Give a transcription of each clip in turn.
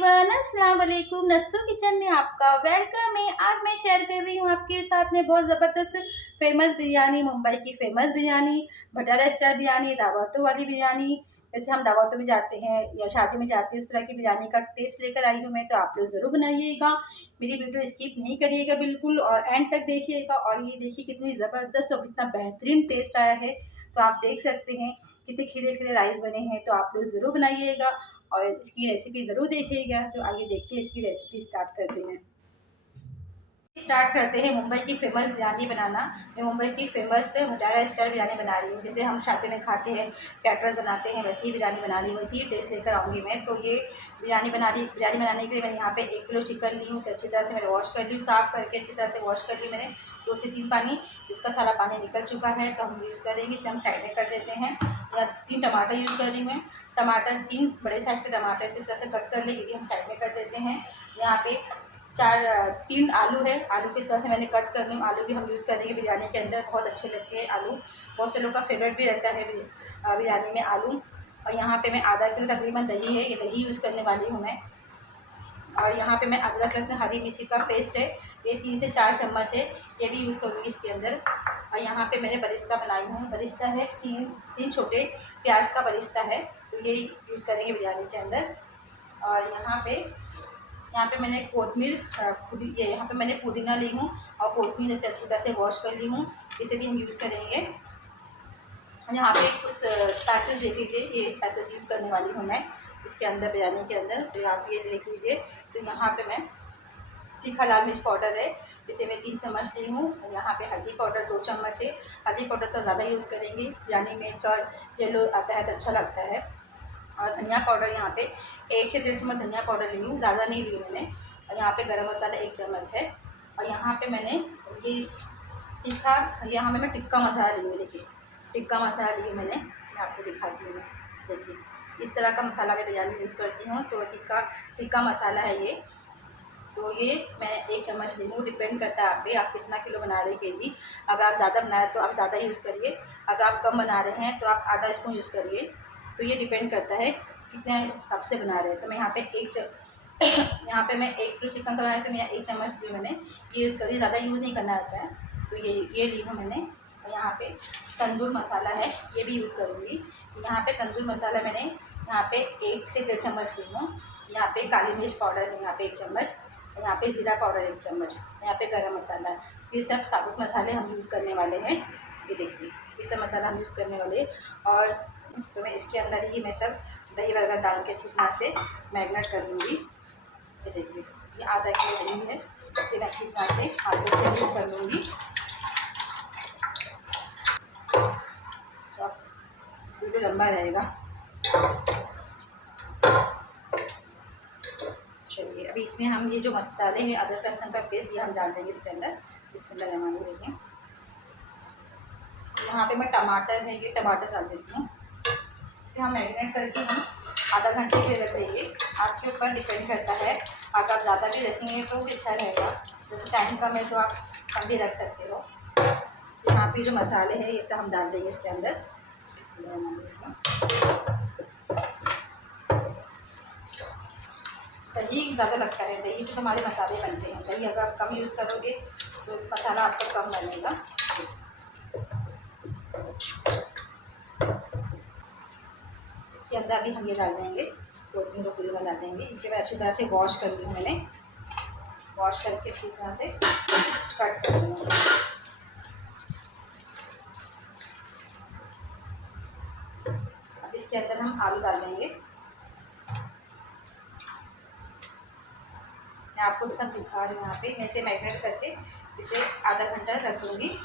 Everyone, अस्सलाम वालेकुम। नस्सो kitchen में आपका वेलकम है। आज मैं शेयर कर रही हूँ आपके साथ में बहुत ज़बरदस्त फेमस बिरयानी, मुंबई की फेमस बिरयानी, भटारा स्टाइल बिरयानी, दावतों वाली बिरयानी। जैसे हम दावतों में जाते हैं या शादी में जाते हैं, उस तरह की बिरयानी का टेस्ट लेकर आई हूँ मैं। तो आप लोग ज़रूर बनाइएगा, मेरी वीडियो स्किप नहीं करिएगा बिल्कुल, और एंड तक देखिएगा। और ये देखिए कितनी ज़बरदस्त और कितना बेहतरीन टेस्ट आया है। तो आप देख सकते हैं कितने खिले खिले राइस बने हैं। तो आप लोग ज़रूर बनाइएगा और इसकी रेसिपी ज़रूर देखिएगा। तो आइए देखते हैं इसकी रेसिपी स्टार्ट करते हैं मुंबई की फ़ेमस बिरयानी बनाना। मैं मुंबई की फ़ेमस भटारा स्टाइल बिरयानी बना रही हूँ। जैसे हम शादी में खाते हैं, कैटरर्स बनाते हैं, वैसी ही बिरयानी बना रही हूँ, वैसी ही टेस्ट लेकर आऊँगी मैं। तो ये बिरयानी बनाने के लिए मैंने यहाँ पे 1 किलो चिकन ली हूँ। उसे अच्छी तरह से मैंने वॉश कर ली हूँ, साफ़ करके अच्छी तरह से वॉश कर ली मैंने 2 से 3 पानी। इसका सारा पानी निकल चुका है, तो हम यूज़ करेंगे, इसे हम साइड में कर देते हैं। या 3 टमाटर यूज़ कर रही हूँ मैं। टमाटर 3 बड़े साइज़ के टमाटर इस तरह से कट कर ले, ये भी हम साइड में कर देते हैं। यहाँ पे 3 आलू है, आलू किस तरह से मैंने कट कर लूँ। आलू भी हम यूज़ करेंगे बिरयानी के अंदर, बहुत अच्छे लगते हैं आलू। बहुत से लोगों का फेवरेट भी रहता है बिरयानी में आलू। और यहाँ पे मैं आधा किलो तकरीबन दही है, ये दही यूज़ करने वाली हूँ मैं। और यहाँ पे मैं अदरक लहसुन हरी मिर्ची का पेस्ट है, ये 3 से 4 चम्मच है, ये भी यूज़ करूँगी इसके अंदर। और यहाँ पे मैंने बरिस्ता बनाई हूँ, बरिस्ता है 3 छोटे प्याज का बरिस्ता है, तो ये यूज़ करेंगे बिरयानी के अंदर। और यहाँ पे मैंने कोतमीर ये यहाँ पे मैंने पुदीना ली हूँ, और कोतमीर जैसे अच्छी तरह से वॉश कर ली हूँ, इसे भी हम यूज़ करेंगे। यहाँ पे कुछ स्पाइसेस देख लीजिए, ये स्पाइसेस यूज़ करने वाली हूँ मैं इसके अंदर, बिरयानी के अंदर। तो आप ये देख लीजिए। तो यहाँ पे मैं तीखा लाल मिर्च पाउडर है, इसे मैं 3 चम्मच ली हूँ। और यहाँ पे हल्दी पाउडर 2 चम्मच है। हल्दी पाउडर तो ज़्यादा यूज़ करेंगे, बिरयानी में थोड़ा येलो आता है तो अच्छा लगता है। और धनिया पाउडर यहाँ पे 1 से 1.5 चम्मच धनिया पाउडर ली हूँ, ज़्यादा नहीं ली हूँ मैंने। और यहाँ पे गरम मसाला 1 चम्मच है। और यहाँ पे मैंने ये तीखा, यहाँ पे मैं टिक्का मसाला ली हूँ, देखिए टिक्का मसाला ली हूँ मैं आपको दिखाती हूँ। देखिए इस तरह का मसाला मैं बिरयानी यूज़ करती हूँ। तो टिक्का मसाला है ये। तो ये मैं 1 चम्मच ली हूँ, डिपेंड करता है आप पे, आप कितना किलो बना रहे हैं केजी। अगर आप ज़्यादा बना रहे हैं तो आप ज़्यादा यूज़ करिए, अगर आप कम बना रहे हैं तो आप आधा स्पून यूज़ करिए। तो ये डिपेंड करता है कितने हिसाब से बना रहे हैं। तो मैं यहाँ पे यहाँ पे मैं 1 किलो चिकन का बनाया, तो मैं 1 चम्मच भी मैंने ये यूज़ करी, ज़्यादा यूज़ नहीं करना रहता है। तो ये ली हूँ मैंने। और यहाँ पे तंदूर मसाला है, ये भी यूज़ करूँगी। यहाँ पे तंदूर मसाला मैंने यहाँ पे 1 से 1.5 चम्मच ली हूँ। यहाँ पे काली मिर्च पाउडर है यहाँ पे 1 चम्मच, और यहाँ पे ज़ीरा पाउडर 1 चम्मच, यहाँ पे गरम मसाला। तो ये सब साबुत मसाले हम यूज़ करने वाले हैं। ये देखिए ये सब मसाला हम यूज़ करने वाले हैं। और तो मैं इसके अंदर ही मैं सब दही वगैरह डाल के अच्छी तरह से मैरिनेट कर लूँगी। ये देखिए ये आधा किलो दही है, इसे मैं अच्छी तरह से हाथों से मिक्स कर लूँगी। तो अब वीडियो लंबा रहेगा। चलिए अभी इसमें हम ये जो मसाले हैं, अदरक लहसुन का पेस्ट, ये हम डाल देंगे इसके अंदर। बिस्मिल्लाह। यहाँ पे मैं टमाटर है, ये टमाटर डाल देती हूँ। इसे हम मैरिनेट करके हम आधा घंटे के लिए रख देंगे। आपके ऊपर डिपेंड करता है, अगर आप ज़्यादा भी रखेंगे तो भी अच्छा रहेगा, जैसे टाइम कम है तो आप कम भी रख सकते हो। यहाँ पे जो मसाले हैं ये सब हम डाल देंगे इसके अंदर। दही ज़्यादा लगता है, दही से तो हमारे मसाले बनते हैं। दही अगर आप कम यूज़ करोगे तो मसाला आपका कम बनेगा। इसके अंदर अभी हम ये डाल देंगे, 2-3 को पुदीना डाल देंगे। इसे मैं अच्छी तरह से वॉश कर ली हूँ मैंने, वॉश करके अच्छी तरह से कट कर लूँगी। अब इसके अंदर हम आलू डाल देंगे। मैं आपको सब दिखा रही हूँ। यहाँ पे मैं इसे मैरिनेट करके इसे आधा घंटा रख दूँगी।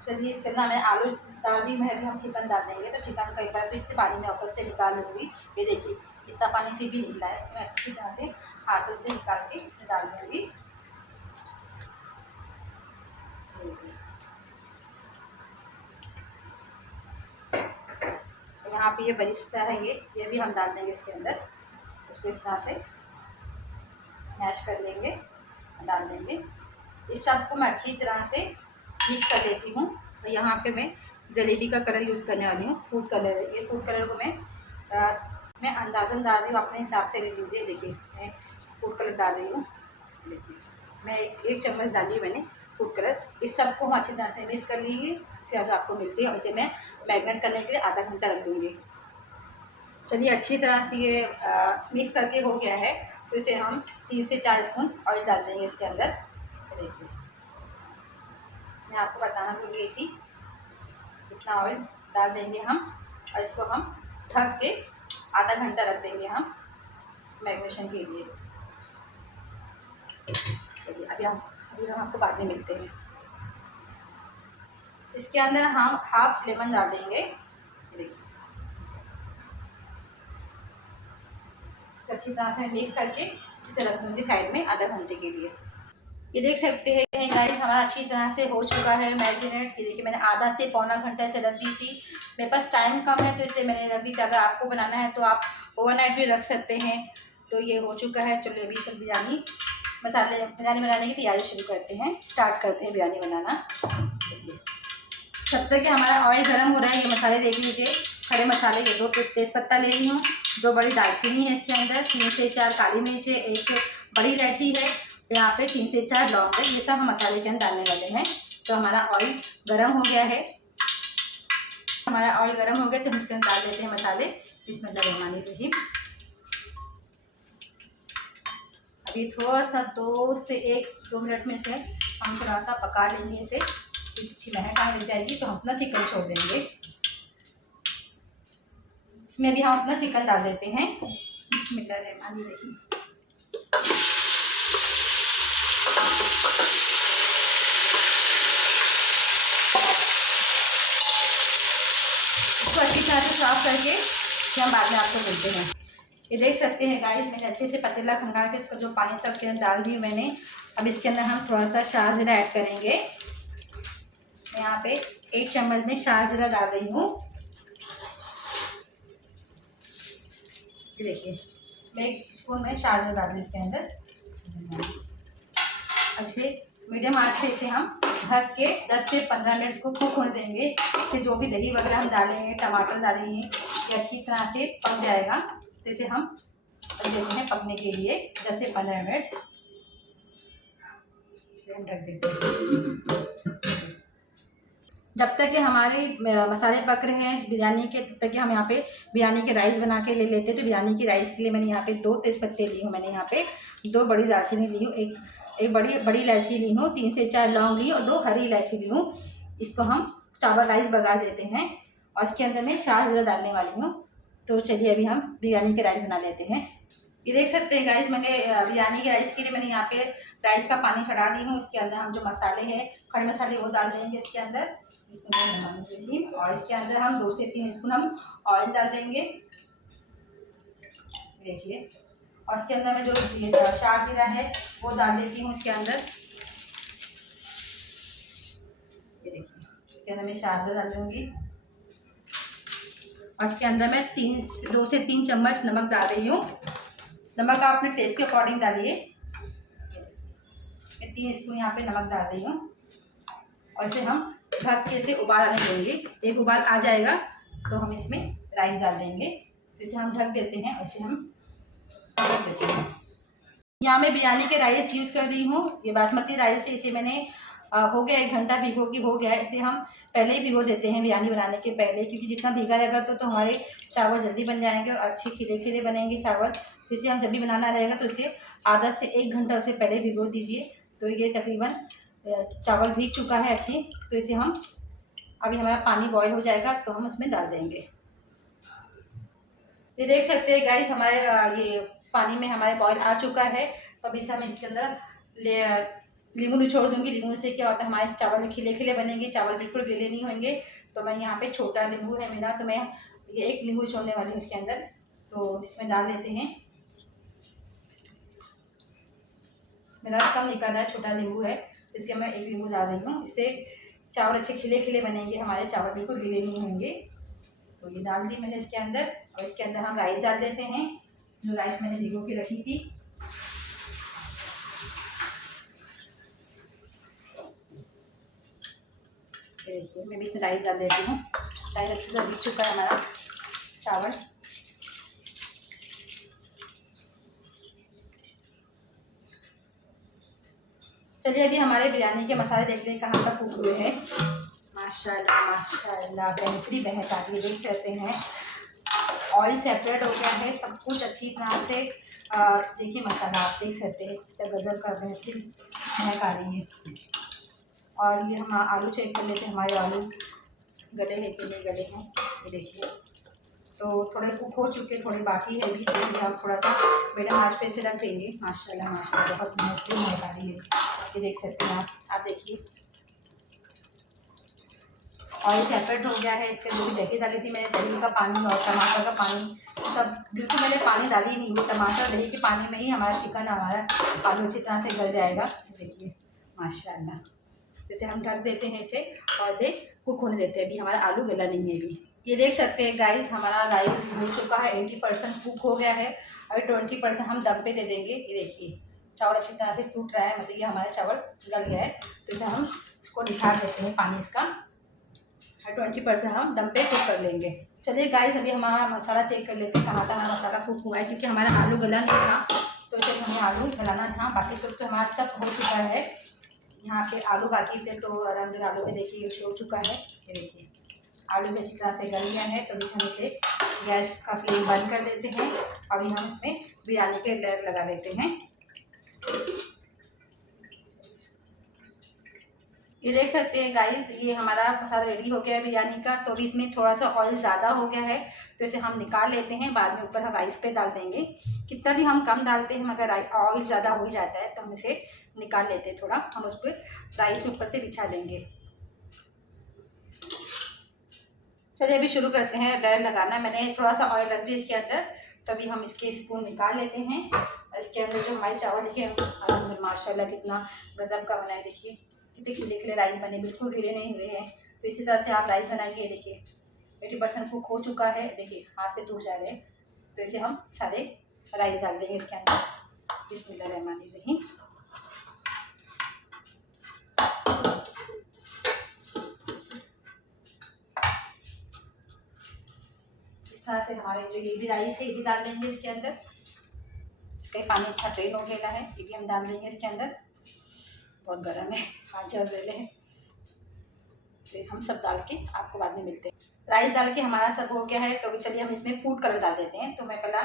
चलिए इसके अंदर मैं आलू डाल दी, मैं अभी हम चिकन डाल देंगे। तो चिकन को एक बार फिर से पानी में वापस से निकाल लूँगी। ये देखिए इतना पानी फिर भी निकला है, इसमें अच्छी तरह से हाथों से निकाल के इसमें डाल दूँगी। यहाँ पे ये बरिस्ता है, ये भी हम डाल देंगे इसके अंदर। इसको इस तरह से मैश कर लेंगे, डाल देंगे। इस सबको मैं अच्छी तरह से मिक्स कर देती हूँ। और यहाँ पे मैं जलेबी का कलर यूज़ करने वाली हूँ, फूड कलर है ये। फूड कलर को मैं अंदाज़न डाल रही हूँ, अपने हिसाब से ले लीजिए। देखिए मैं फूड कलर डाल रही हूँ, देखिए मैं एक चम्मच डाली मैंने फूड कलर। इस सबको हम अच्छी तरह से मिक्स कर लीजिए। इसके बाद आपको मिलती है, और इसे मैं मैरिनेट करने के लिए आधा घंटा रख दूँगी। चलिए अच्छी तरह से ये मिक्स करके हो गया है, तो इसे हम 3 से 4 स्पून ऑयल डाल देंगे इसके अंदर। देखिए मैं आपको बताना भूल गई थी, इतना ऑयल डाल देंगे हम, और इसको हम ढक के आधा घंटा रख देंगे हम मैरिनेशन के लिए। चलिए अभी हम आपको बाद में मिलते हैं। इसके अंदर हम हाफ लेमन डाल देंगे। देखिए इसको अच्छी तरह से मिक्स करके इसे रख दूँगी साइड में आधा घंटे के लिए। ये देख सकते हैं गाइस हमारा अच्छी तरह से हो चुका है मैरिनेट। ये देखिए मैंने आधा से पौना घंटा से रख दी थी। मेरे पास टाइम कम है तो इसलिए मैंने रख दी थी। अगर आपको बनाना है तो आप ओवरनाइट भी रख सकते हैं। तो ये हो चुका है। चलिए अभी फिर बिरयानी बनाने की तैयारी शुरू करते हैं, स्टार्ट करते हैं बिरयानी बनाना। जब तक कि हमारा ऑयल गर्म हो रहा है, ये मसाले देख लीजिए। खड़े मसाले ये 2 तेज़पत्ता ले रही हूँ, 2 बड़ी दालचीनी है इसके अंदर, 3 से 4 काली मिर्च है, 1 बड़ी इलायची है, यहाँ पे 3 से 4 लौंग है। ये सब हम मसाले के अंदर डालने वाले हैं। तो हमारा ऑयल गर्म हो गया है। हमारा ऑयल गर्म हो गया तो हम इसके अंदर डाल देते हैं मसाले। बिस्मिल्लाहिर्रहमानिर्रहीम। अभी थोड़ा सा 2 से 1-2 मिनट में से हम थोड़ा सा पका लेंगे इसे। अच्छी महक आने लग जाएगी तो हम अपना चिकन छोड़ देंगे। इसमें भी हम अपना चिकन डाल देते हैं। बिस्मिल्लाहिर्रहमानिर्रहीम। इसको अच्छी तरह से साफ करके फिर हम बाद में आपको मिलते हैं। ये देख सकते हैं गाइस मैंने अच्छे से पतीला खंगाल के इसका जो पानी था उसके अंदर डाल दी मैंने। अब इसके अंदर हम थोड़ा सा शाहजीरा ऐड करेंगे। मैं यहाँ पे 1 चम्मच में शाहजीरा डाल रही हूँ। ये देखिए मैं 1 स्पून में शाहजीरा डाल रही हूँ इसके अंदर। अब इसे मीडियम आंच पे इसे हम ढक के 10 से 15 मिनट को कुक होने देंगे। फिर जो भी दही वगैरह हम डालेंगे, टमाटर डालेंगे, ये अच्छी तरह से पक जाएगा। तो इसे हम रख देते हैं पकने के लिए 10 से 15 मिनट। इसे हम ढक देते हैं जब तक कि हमारे मसाले पक रहे हैं बिरयानी के, तब तक कि हम यहाँ पे बिरयानी के राइस बना के ले लेते हैं। तो बिरयानी की राइस के लिए मैंने यहाँ पे 2 तेज़पत्ते ली हूँ, मैंने यहाँ पे 2 बड़ी दालचीनी ली हूँ, एक बड़ी इलायची ली हूँ, 3 से 4 लौंग ली और 2 हरी इलायची ली हूँ। इसको हम चावल राइस बघार देते हैं और इसके अंदर मैं शाहजीरा डालने वाली हूँ। तो चलिए अभी हम बिरयानी के राइस बना लेते हैं। ये देख सकते हैं गाइस मैंने बिरयानी के राइस के लिए मैंने यहाँ पे राइस का पानी चढ़ा दी हूँ। इसके अंदर हम जो मसाले हैं, खड़े मसाले, वो डाल देंगे इसके अंदर। और इसके अंदर हम 2 से 3 स्पून हम ऑयल डाल देंगे। देखिए और इसके अंदर मैं जो शाहजीरा है वो डाल देती हूँ इसके अंदर। ये देखिए इसके अंदर मैं शाहजीरा डाल दूँगी और इसके अंदर मैं 2 से 3 चम्मच नमक डाल रही हूँ। नमक आप अपने टेस्ट के अकॉर्डिंग डालिए। मैं 3 स्पून यहाँ पे नमक डाल रही हूँ और इसे हम ढक के इसे उबाल आने देंगे। एक उबाल आ जाएगा तो हम इसमें राइस डाल देंगे। तो इसे हम ढक देते हैं और इसे हम ढक देते हैं। यहाँ मैं बिरयानी के राइस यूज़ कर रही हूँ, ये बासमती राइस है। इसे मैंने हो गया 1 घंटा भिगो के हो गया है। इसे हम पहले ही भिगो देते हैं बिरयानी बनाने के पहले, क्योंकि जितना भीगा रहेगा तो हमारे चावल जल्दी बन जाएंगे और अच्छे खिले खिले बनेंगे चावल। तो इसे हम जब भी बनाना रहेगा तो इसे आधा से 1 घंटा उसे पहले भिगो दीजिए। तो ये तकरीबन चावल भीग चुका है अच्छी। तो इसे हम अभी हमारा पानी बॉईल हो जाएगा तो हम उसमें डाल देंगे। ये देख सकते हैं गाइस हमारे ये पानी में हमारे बॉईल आ चुका है। तो अभी से हम इसके अंदर नींबू निचोड़ दूंगी। नींबू से क्या होता है हमारे चावल खिले खिले बनेंगे, चावल बिल्कुल गीले नहीं होंगे। तो मैं यहाँ पे छोटा नींबू है मेरा, तो मैं ये 1 नींबू निचोड़ने वाली हूँ इसके अंदर। तो इसमें डाल देते हैं। मेरा कम निकल रहा है, छोटा नींबू है, इसके मैं 1 नींबू डाल रही हूँ। इससे चावल अच्छे खिले खिले बनेंगे, हमारे चावल बिल्कुल गीले नहीं होंगे। तो ये डाल दी मैंने इसके अंदर और इसके अंदर हम राइस डाल देते हैं, जो राइस मैंने भिगो के रखी थी। ये देखिए मैं भी इसमें राइस डाल देती हूँ। राइस अच्छे से दिख चुका है हमारा चावल। चलिए अभी हमारे बिरयानी के मसाले देख लें कहाँ तक कुक हुए हैं। माशाल्लाह माशाल्लाह बेहतरीन महक आ रही है, देख सकते हैं। ऑयल सेपरेट हो गया है, सब कुछ अच्छी तरह से। देखिए मसाला आप देख सकते हैं कितना गजब का बेहतरीन महक आ रही है। और ये हम आलू चेक कर लेते हैं, हमारे आलू गले हैं कि नहीं गले हैं। ये देखिए तो थोड़े कुक हो चुके, थोड़े बाकी है भी, तो हम थोड़ा सा मीडियम आंच पे से रख देंगे। माशाल्लाह माशाल्लाह बहुत बेहतरीन महक आ रही है, ये देख सकते हैं आप देखिए ऑयल सेपरेट हो गया है। इसके अंदर भी दही डाली थी मैंने, दही का पानी और टमाटर का पानी सब बिल्कुल मैंने पानी डाली ही नहीं हुई। टमाटर दही के पानी में ही हमारा चिकन हमारा आलू अच्छी तरह से गल जाएगा। देखिए माशाल्लाह, जैसे हम ढक देते हैं इसे और इसे कुक होने देते हैं। अभी हमारा आलू गला नहीं है अभी। ये देख सकते हैं गाइस हमारा राइस हो चुका है, 80% कुक हो गया है। और 20% हम दम पे दे देंगे। ये देखिए चावल अच्छी तरह से टूट रहा है, मतलब ये हमारा चावल गल गया है। तो इसे हम इसको निकाल देते हैं पानी इसका, 20% हम दम पे कुक कर लेंगे। चलिए गाइस अभी हमारा मसाला चेक कर लेते हैं कहाँ तक हमारा मसाला कुक हुआ है, क्योंकि हमारा आलू गला नहीं था तो इसे हमें आलू गलाना था। बाकी तो हमारा सब हो चुका है। यहाँ पे आलू बाकी थे तो आराम आलू में देखिए हो चुका है। ये देखिए आलू भी अच्छी तरह से गल गया है। तो अभी हम इसे गैस का फ्लेम बंद कर देते हैं। अभी हम इसमें बिरयानी के लेयर लगा देते हैं। ये देख सकते हैं गाइस ये हमारा मसाला रेडी हो गया है बिरयानी का। तो अभी इसमें थोड़ा सा ऑयल ज़्यादा हो गया है तो इसे हम निकाल लेते हैं। बाद में ऊपर हम राइस पे डाल देंगे। कितना भी हम कम डालते हैं मगर ऑयल ज़्यादा हो जाता है तो हम इसे निकाल लेते हैं। थोड़ा हम उस पर राइस के ऊपर से बिछा देंगे। चलिए अभी शुरू करते हैं लेयर लगाना। मैंने थोड़ा सा ऑयल रख दिया इसके अंदर। तो अभी हम इसके स्पून निकाल लेते हैं। इसके अंदर जो हमारे चावल देखिए माशाल्लाह कितना गजब का बना है। देखिए कितने खिले खिले राइस बने, बिल्कुल गीले नहीं हुए हैं। तो इसी तरह से आप राइस बनाइए। देखिए 80% कुक हो चुका है, देखिए हाथ से टूट जा रहे हैं। तो इसे हम सारे राइस डाल देंगे इसके अंदर। बिस्मिल्लाहिर्रहमानिर्रहीम। इस तरह से हमारे जो ये भी राइस है ये भी डाल देंगे इसके अंदर। इसका पानी अच्छा ट्रेन हो गया है, ये भी हम डाल देंगे इसके अंदर। बहुत गर्म है, हाथ जल रहे हैं। फिर हम सब डाल के आपको बाद में मिलते हैं। राइस डाल के हमारा सब हो गया है। तो अभी चलिए हम इसमें फूड कलर डाल देते हैं। तो मैं पहला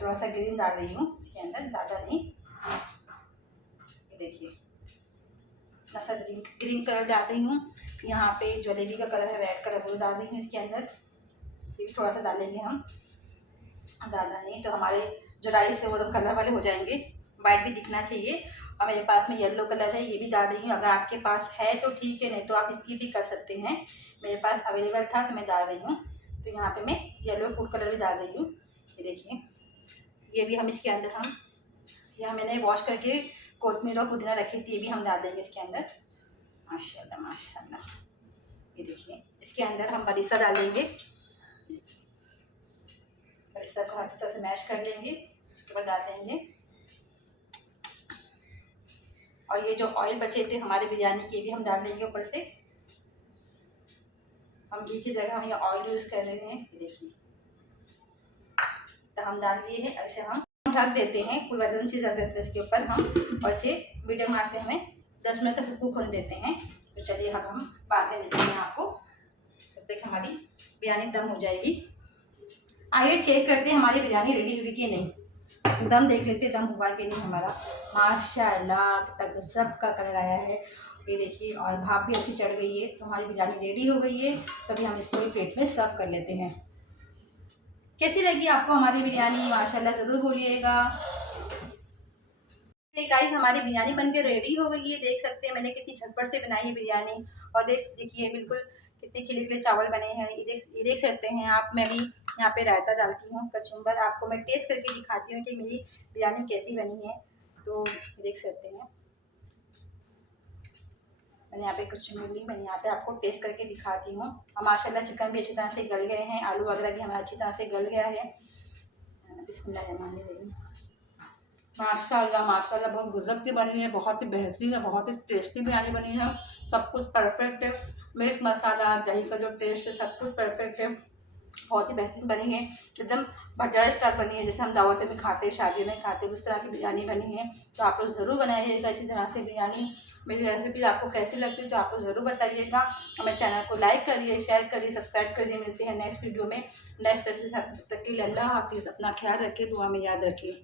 थोड़ा सा ग्रीन डाल रही हूँ इसके अंदर, ज़्यादा नहीं। ये देखिए थोड़ा सा ग्रीन कलर डाल रही हूँ। यहाँ पे जलेबी का कलर है रेड कलर, वो डाल रही हूँ इसके अंदर। ये भी थोड़ा सा डालेंगे हम, ज़्यादा नहीं। तो हमारे जो राइस है वो तो कलर वाले हो जाएंगे, वाइट भी दिखना चाहिए। और मेरे पास में येलो कलर है, ये भी डाल रही हूँ। अगर आपके पास है तो ठीक है, नहीं तो आप इसकी भी कर सकते हैं। मेरे पास अवेलेबल था तो मैं डाल रही हूँ। तो यहाँ पे मैं येलो फूड कलर भी डाल रही हूँ। ये देखिए ये भी हम इसके अंदर हम यहाँ मैंने वॉश करके कोतमीर और पुदीना रखी थी, ये भी हम डाल देंगे इसके अंदर। माशाल्लाह माशाल्लाह। ये देखिए इसके अंदर हम बरीसा डालेंगे। बरीसा को अच्छे से मैश कर लेंगे, इसके बाद डाल देंगे। और ये जो ऑयल बचे थे हमारे बिरयानी के भी हम डाल देंगे ऊपर से। हम घी की जगह हम ये ऑयल यूज़ कर रहे हैं। ये देखिए तो हम डाल दिए हैं। ऐसे हम ढक देते हैं, कोई वजन चीज़ रख देते हैं इसके ऊपर हम, और इसे मीडियम आंच पे हमें 10 मिनट तक कुक होने देते हैं। तो चलिए अब हम बाद में मिलते हैं आपको, तब तक हमारी बिरयानी दम हो जाएगी। आइए चेक करते हैं हमारी बिरयानी रेडी हुई कि नहीं। दम देख लेते दम हुआ कि नहीं हमारा। माशाल्लाह कितना गजब का कलर आया है, ये देखिए। और भाप भी अच्छी चढ़ गई है। तो हमारी बिरयानी रेडी हो गई है। तभी हम इसको प्लेट में सर्व कर लेते हैं। कैसी लगी आपको हमारी बिरयानी माशाल्लाह ज़रूर बोलिएगा। गाइस हमारी बिरयानी बनके रेडी हो गई है। देख सकते हैं मैंने कितनी झटपट से बनाई है बिरयानी। और देखिए बिल्कुल कितने खिले खिले चावल बने हैं। ये देख सकते हैं आप। मैं भी यहाँ पे रायता डालती हूँ कचुम्बर, आपको मैं टेस्ट करके दिखाती हूँ कि मेरी बिरयानी कैसी बनी है। तो देख सकते हैं मैंने यहाँ पे कचुम्बर ली, मैंने यहाँ पे आपको टेस्ट करके दिखाती हूँ। और माशाल्लाह चिकन भी अच्छी तरह से गल गए हैं, आलू वगैरह भी हमारा अच्छी तरह से गल गया है। बिस्मिल्लाहिर्रहमानिर्रहीम। माशाल्लाह माशाल्लाह बहुत गज़ब की बनी है, बहुत ही बेहतरीन है, बहुत ही टेस्टी बिरयानी बनी है। सब कुछ परफेक्ट है। मिर्च मसाला, दही का जो टेस्ट है, सब कुछ परफेक्ट है। बहुत ही बेहतरीन बनी है, एकदम भंडारा स्टाइल बनी है, जैसे हम दावतों में खाते हैं, शादियों में खाते हैं, उस तरह की बिरयानी बनी है। तो आप लोग ज़रूर बनाइएगा इसी तरह से बिरयानी। मेरी रेसिपी आपको कैसी लगती है तो आप लोग ज़रूर बताइएगा। हमारे चैनल को लाइक करिए, शेयर करिए, सब्सक्राइब करिए। मिलते हैं नेक्स्ट वीडियो में नेक्स्ट रेसिपी के साथ। तब तक के लिए अल्लाह हाफिज़। अपना ख्याल रखिए, दुआ में याद रखिए।